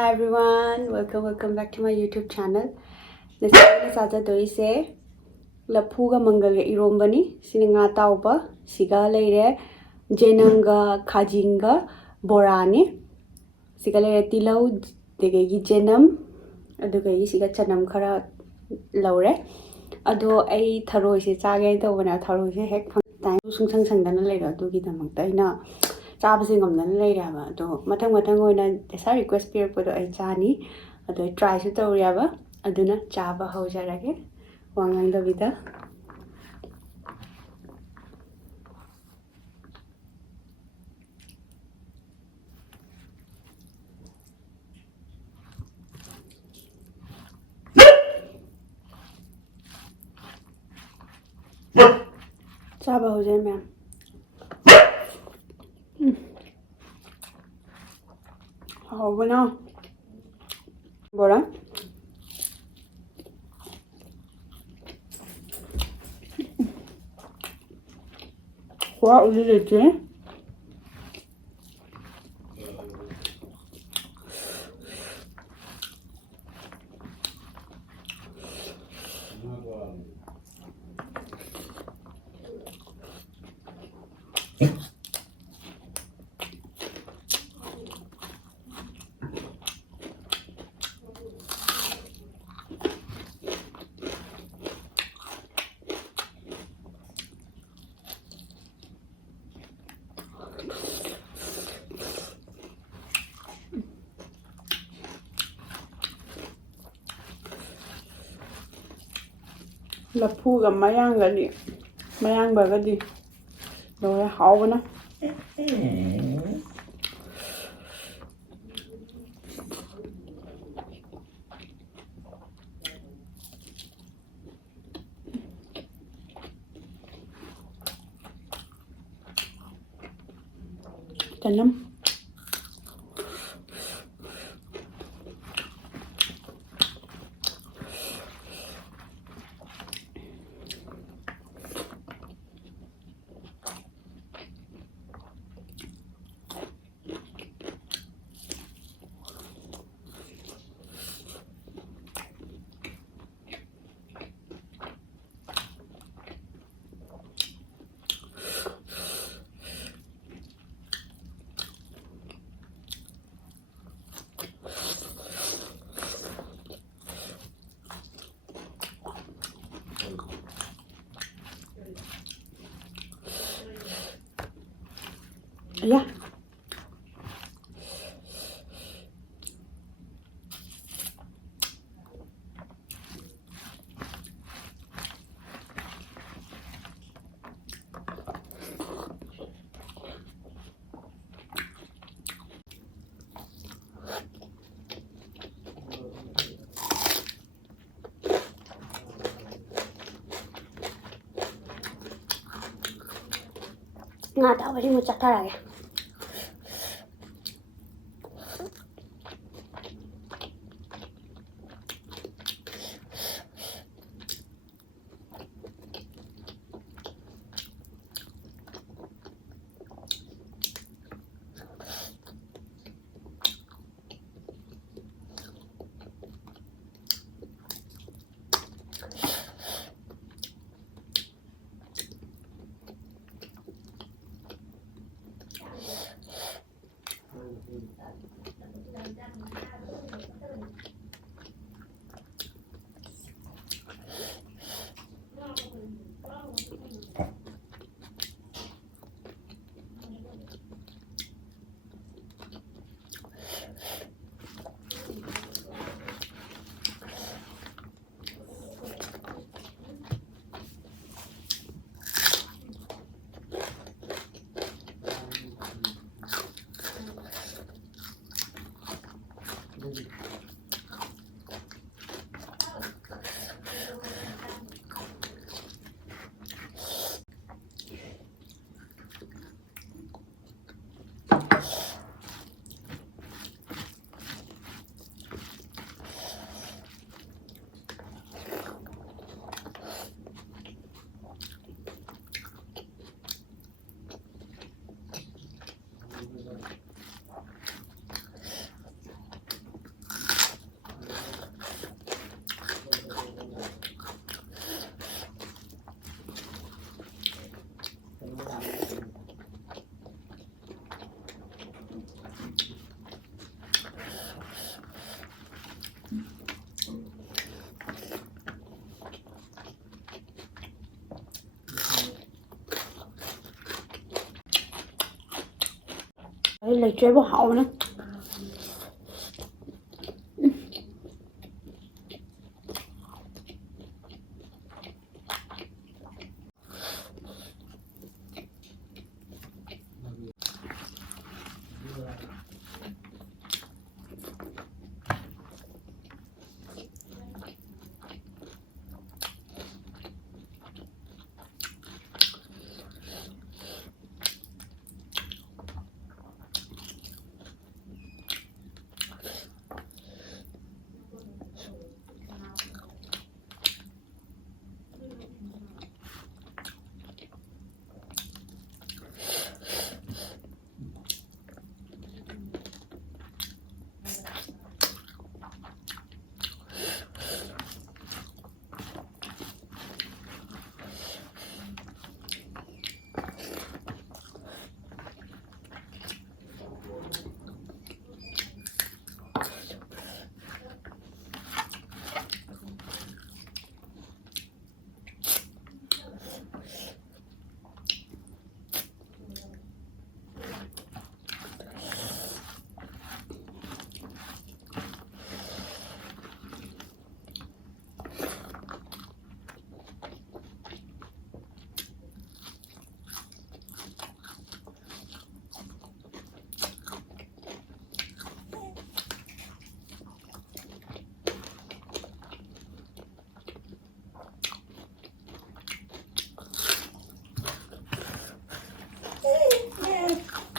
Hi everyone, welcome back to my YouTube channel. This is Saja LAFU MANGAL EROMBA Sininga ATAOBA Siga Leire YENAM KHAJING BORA Siga Leire Tilau Degegi YENAM Adugagi Siga Chanam Khara Laure Ado ai Tharo se Chage Tovana Tharo se Hek Time Sung Sangdana Later Dugi Damaktaina Chabsing of the later do Matang desa request peer put a chani ado try to riaba aduna chaba hojarage wangang the vida chaba hojar ma'am. How now? Bora. What is it? LAFU mayang bagadi no how na tanam yeah. Nga tao bari mo chatarage ꯂꯩꯇ꯭ꯔꯦꯕ ꯍꯥꯎꯕꯅ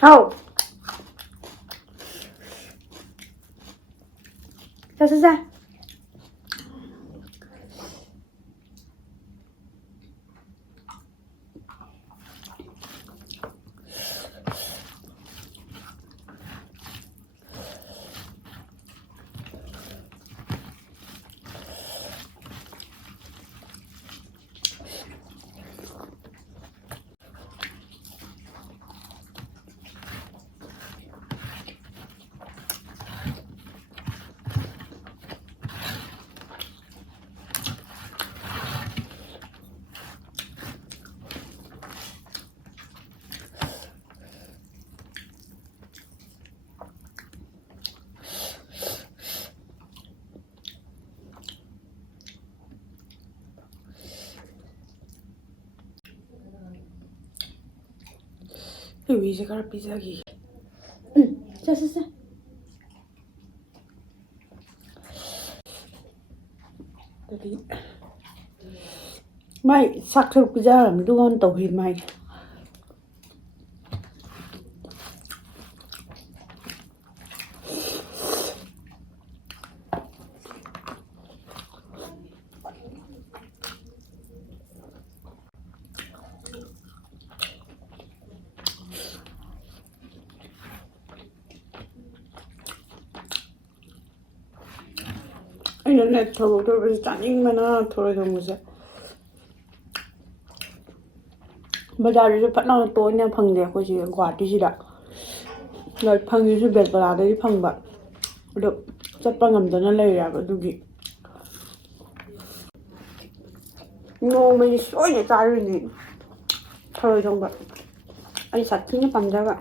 Hầu ra 위에 가라 비자기 자 Tadi Mai sakit kejaran dengan tauhid mai. Ini net thoro bisa caning mana thoro thoro musa. Bazaar से पटना तो इन्हें फंग दिया कुछ गुवाहाटी से दा लड़ फंगी से बेल बना दे फंग बा उधर चप्पल गम तो ना ले रहा है दूधी नो मैं सोई ने चालू नहीं थोड़ा जोंगा अरे साथी ने पंजाबा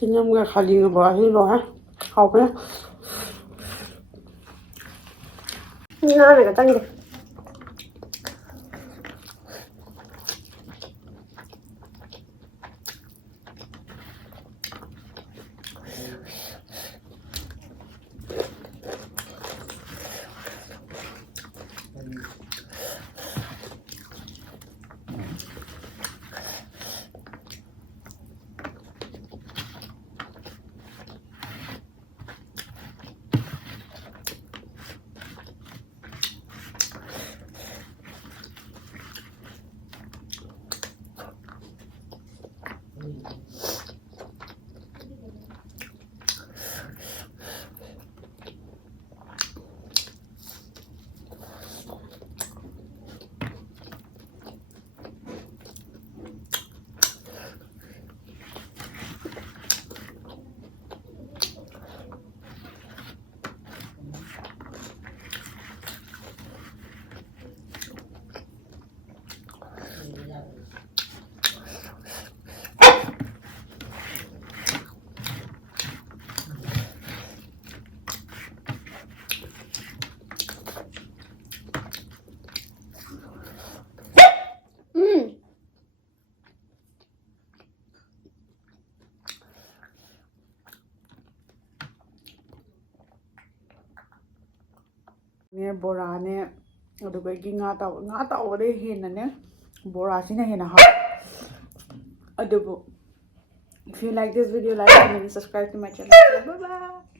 Jenam khajing bora hi lo ha. Hao pe. Na này cả tăng đi. Nè bora nè, ở đây cái ngã tàu ở đây hiền nè, bora xin hiền hả? Ở đây, if you like this video, like and subscribe to my channel. Bye bye.